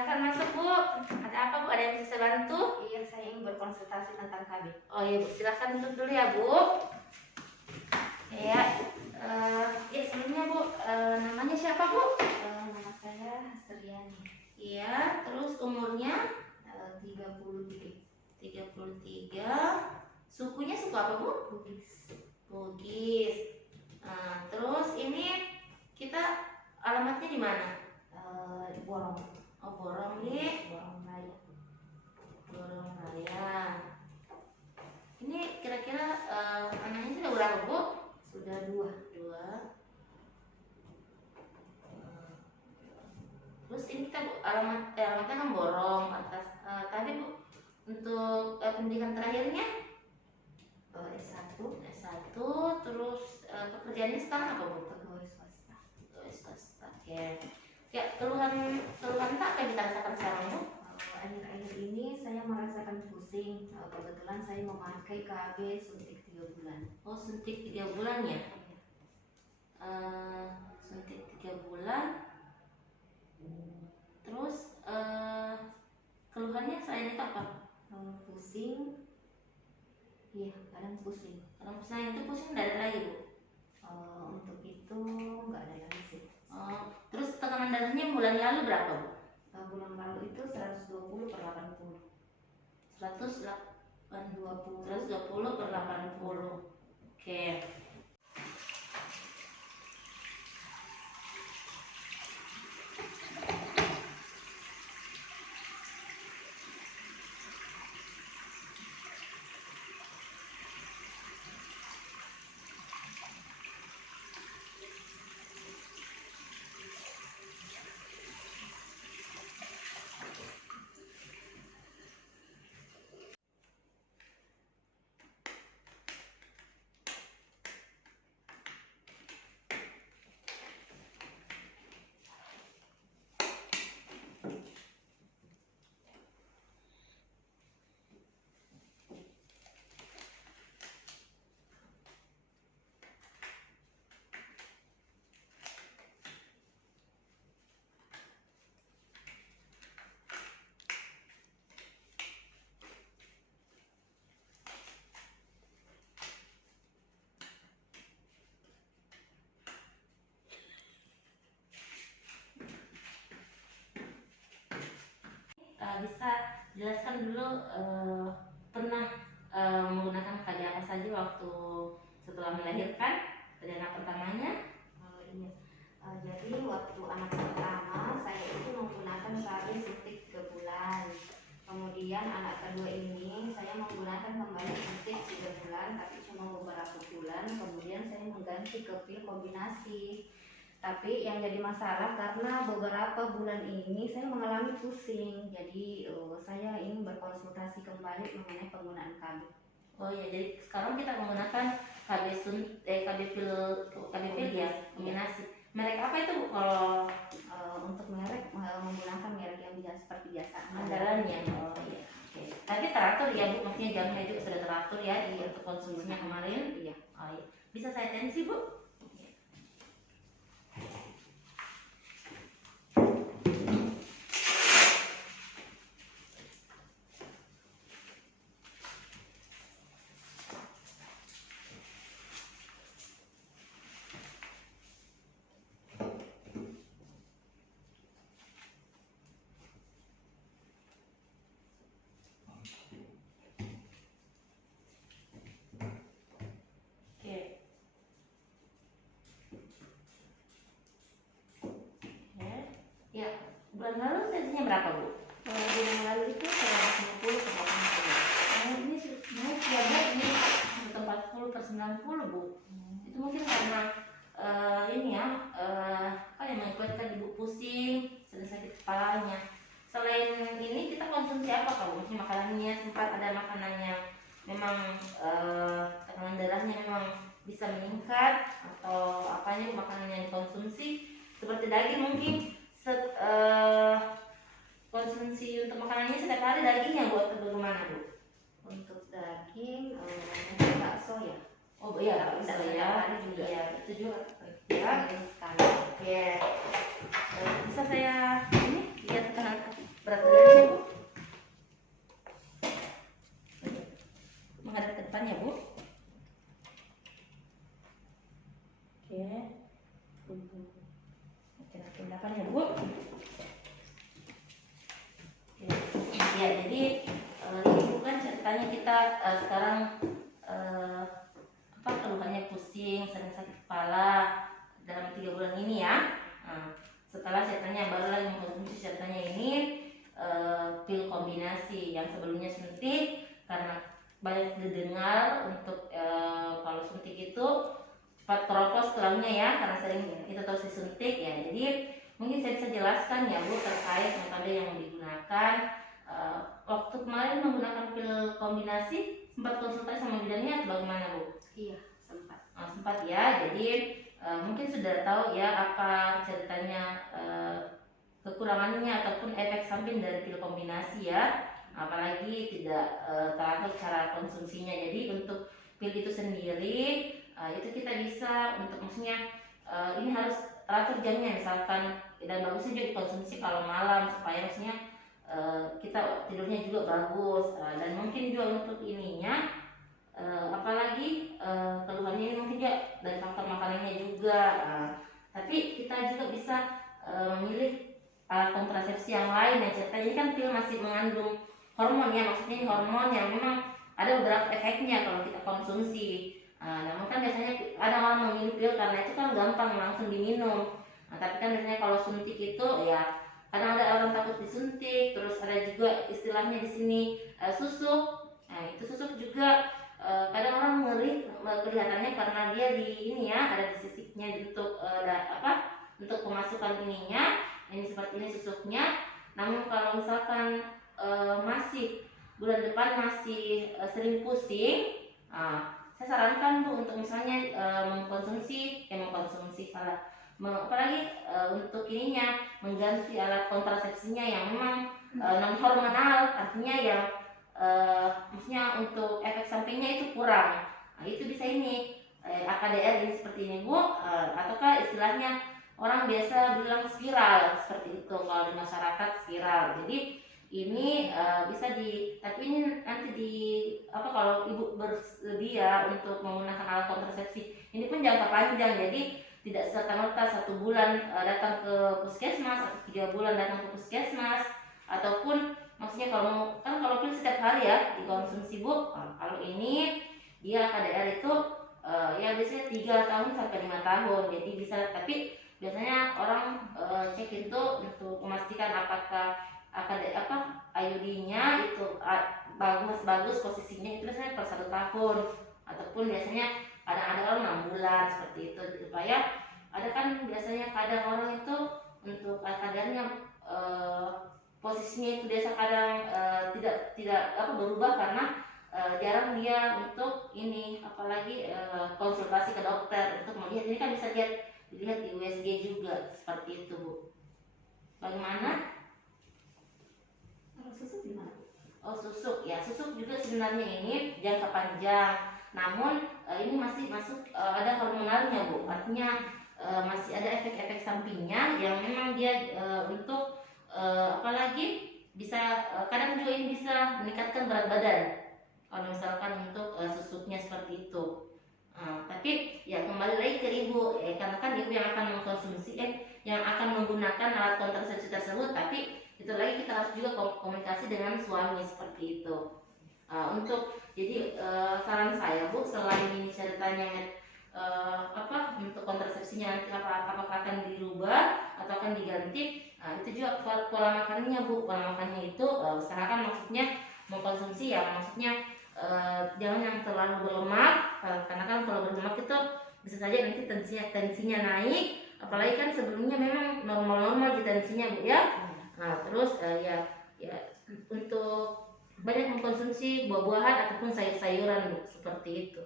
Silakan masuk, Bu. Ada apa, Bu? Ada yang bisa saya bantu? Iya, saya ingin berkonsultasi tentang KB. Oh iya, Bu. Silakan duduk dulu ya, Bu. Ya, ya sebelumnya, Bu, namanya siapa, Bu? Nama saya Hasriani. Iya, terus umurnya 33. 33. Sukunya suku apa, Bu? Bugis. Bugis. Terus ini kita alamatnya di mana? Borong. Oh, Borong di Borong Raya. Borong Raya. Ini kira-kira anaknya sudah berapa, Bu? Sudah 2. Terus ini kita, Bu, alamatnya kan Borong atas. Tadi, Bu, untuk pendidikan terakhirnya S1. S1. Terus pekerjaannya sekarang apa, Bu? Pegawai swasta. Pegawai swasta. Oke. Ya, keluhan tak apa yang kita rasakan sekarang, Bu? Akhir-akhir ini saya merasakan pusing. Kebetulan saya memakai KB suntik 3 bulan. Oh, suntik 3 bulan ya? Suntik 3 bulan. Terus keluhannya selain itu apa? Pusing. Iya, kadang pusing. Kalau selain itu pusing tidak ada lagi, Bu? Untuk itu nggak ada lagi sih. Terus tekanan darahnya bulan lalu berapa, Bu? Bulan lalu itu 120/80. 120/80. Oke. Bisa jelaskan dulu pernah menggunakan KB apa saja waktu setelah melahirkan dari anak pertamanya? Iya. Jadi waktu anak pertama saya itu menggunakan KB suntik 3 bulan. Kemudian anak kedua ini saya menggunakan kembali suntik 3 bulan, tapi cuma beberapa bulan. Kemudian saya mengganti ke pil kombinasi. Tapi yang jadi masalah karena beberapa bulan ini saya mengalami pusing. Jadi saya ingin berkonsultasi kembali mengenai penggunaan KB. Oh ya, jadi sekarang kita menggunakan KB pil ya, kombinasi. Merek apa itu, Bu? Kalau Untuk merek menggunakan merek yang biasa seperti biasa. andalannya? Oh iya. Oke. Tapi teratur ya, Bu, maksudnya jamnya juga sudah teratur ya untuk konsumsinya kemarin. Iya. Oh iya. Bisa saya tensi, Bu? Oke. Ya, bulan lalu tensinya berapa, Bu? Bulan lalu itu 150/80. Ini sebenarnya ini 140/90, Bu. Itu mungkin karena ini ya, apa yang mengakibatkan Ibu pusing, sering sakit kepalanya. Selain ini kita konsumsi apa, Kak? Maksudnya makanannya sempat ada makanannya memang tekanan darahnya memang bisa meningkat, atau apanya makanan yang dikonsumsi seperti daging mungkin konsumsi untuk makanannya setiap hari dagingnya, Bu, atau bagaimana, Bu? Untuk daging mungkin bakso ya. Oh iya, Bisa bakso setiap ya. hari juga. Iya, itu juga. Ya. Sekali. Oke. Bisa saya ini lihat tekanan Ya, jadi ini bukan ceritanya kita sekarang keluhannya pusing, sering sakit kepala dalam 3 bulan ini ya. Setelah ceritanya baru lagi mengkonsumsi ceritanya ini pil kombinasi yang sebelumnya suntik, karena banyak didengar untuk kalau suntik itu cepat keropos tulangnya ya, karena sering kita terus disuntik ya. Jadi mungkin saya bisa jelaskan ya Bu terkait metode yang digunakan. Waktu kemarin menggunakan pil kombinasi sempat konsultasi sama bidannya atau bagaimana Bu? Iya, sempat. Sempat ya. Jadi mungkin sudah tahu ya apa ceritanya kekurangannya ataupun efek samping dari pil kombinasi ya. Apalagi tidak teratur cara konsumsinya. Jadi untuk pil itu sendiri itu kita bisa untuk maksudnya ini harus teratur jamnya misalkan, dan bagusnya juga dikonsumsi kalau malam supaya maksudnya kita tidurnya juga bagus, dan mungkin juga untuk ininya apalagi keluhannya ini mungkin juga dari faktor makanannya juga. Tapi kita juga bisa memilih alat kontrasepsi yang lain yang ceritanya ini kan pil masih mengandung hormon ya, maksudnya ini hormon yang memang ada beberapa efeknya kalau kita konsumsi. Namun kan biasanya ada orang memilih pil karena itu kan gampang langsung diminum. Tapi kan biasanya kalau suntik itu ya kadang ada orang takut disuntik, terus ada juga istilahnya di sini susuk. Itu susuk juga kadang orang ngeri kelihatannya karena dia di ini ya ada di sisiknya untuk untuk pemasukan ininya ini seperti ini susuknya. Namun kalau misalkan masih bulan depan masih sering pusing, saya sarankan Bu untuk misalnya apalagi untuk ininya mengganti alat kontrasepsinya yang memang non hormonal, artinya yang maksudnya untuk efek sampingnya itu kurang. Itu bisa ini AKDR ini seperti ini Bu, ataukah istilahnya orang biasa bilang spiral seperti itu kalau di masyarakat spiral. Jadi ini bisa tapi ini nanti kalau ibu bersedia untuk menggunakan alat kontrasepsi ini pun jangka panjang, jadi tidak serta-merta 1 bulan datang ke puskesmas atau 3 bulan datang ke puskesmas, ataupun maksudnya kalau pil setiap hari ya dikonsumsi Bu. Kalau ini dia KDR itu ya biasanya 3 tahun sampai 5 tahun, jadi bisa. Tapi biasanya orang cek itu untuk memastikan apakah IUD-nya itu bagus posisinya, itu biasanya per 1 tahun, ataupun biasanya kadang-kadang orang 6 bulan seperti itu, supaya ada kan biasanya kadang orang itu untuk kadarnya posisinya itu biasa kadang tidak berubah karena jarang dia untuk ini, apalagi konsultasi ke dokter untuk melihat. Ini kan bisa dilihat di USG juga seperti itu Bu. Bagaimana? Kalau susuk gimana? Susuk ya, susuk juga sebenarnya ini jangka panjang. Namun ini masih masuk ada hormonalnya Bu, artinya masih ada efek-efek sampingnya yang memang dia untuk apalagi bisa kadang juga ini bisa meningkatkan berat badan kalau misalkan untuk susuknya seperti itu. Tapi ya kembali lagi ke ibu, karena kan ibu yang akan mengkonsumsi yang akan menggunakan alat kontrasepsi tersebut. Tapi itu lagi kita harus juga komunikasi dengan suami seperti itu. Jadi saran saya Bu, selain ini ceritanya untuk kontrasepsinya nanti apakah akan dirubah atau akan diganti, itu juga pola makannya Bu. Pola makannya itu usahakan maksudnya mengkonsumsi ya maksudnya jangan yang terlalu berlemak, karena kan kalau berlemak itu bisa saja nanti tensinya naik, apalagi kan sebelumnya memang normal di tensinya Bu ya. Terus ya untuk banyak mengkonsumsi buah-buahan ataupun sayur-sayuran Bu, seperti itu.